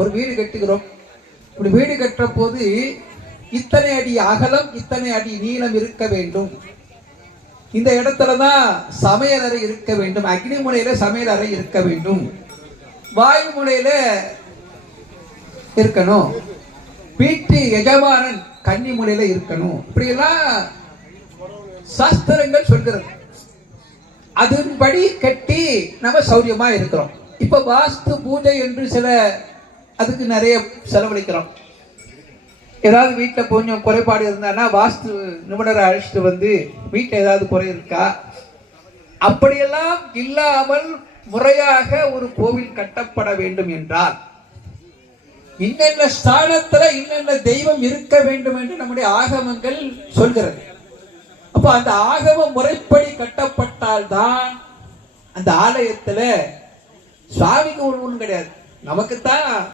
ஒரு வீடு கட்டுகிறோம். இப்படி வீடு கட்டுற போது இத்தனை அடி அகலம், இத்தனை அடி நீளம் இருக்க வேண்டும். இந்த இடத்துலதான் சமையல் அறை இருக்க வேண்டும். அக்னி முனையில சமையல் அறை இருக்க வேண்டும். வாயு முனையில இருக்கணும். வீட்டு எஜமானன் கன்னி முனையில இருக்கணும். இப்படி எல்லாம் சாஸ்திரங்கள் சொல்கிறது. அதன்படி கட்டி நம்ம சௌரியமா இருக்கிறோம். இப்ப வாஸ்து பூஜை என்று சில அதுக்கு நிறைய செலவழிக்கிறோம். ஏதாவது வீட்டில் கொஞ்சம் குறைபாடு இருந்தானா வாஸ்து நிபுணரை அழைச்சிட்டு வந்து வீட்டில் ஏதாவது குறை இருக்கா, அப்படியெல்லாம் இல்லாமல் முறையாக ஒரு கோவில் கட்டப்பட வேண்டும் என்றால் இன்னென்ன ஸ்தானத்துல இன்னென்ன தெய்வம் இருக்க வேண்டும் என்று நம்முடைய ஆகமங்கள் சொல்கிறது. அப்ப அந்த ஆகம முறைப்படி கட்டப்பட்டால்தான் அந்த ஆலயத்துல சுவாமிக்கு ஒண்ணு கிடையாது, நமக்குத்தான்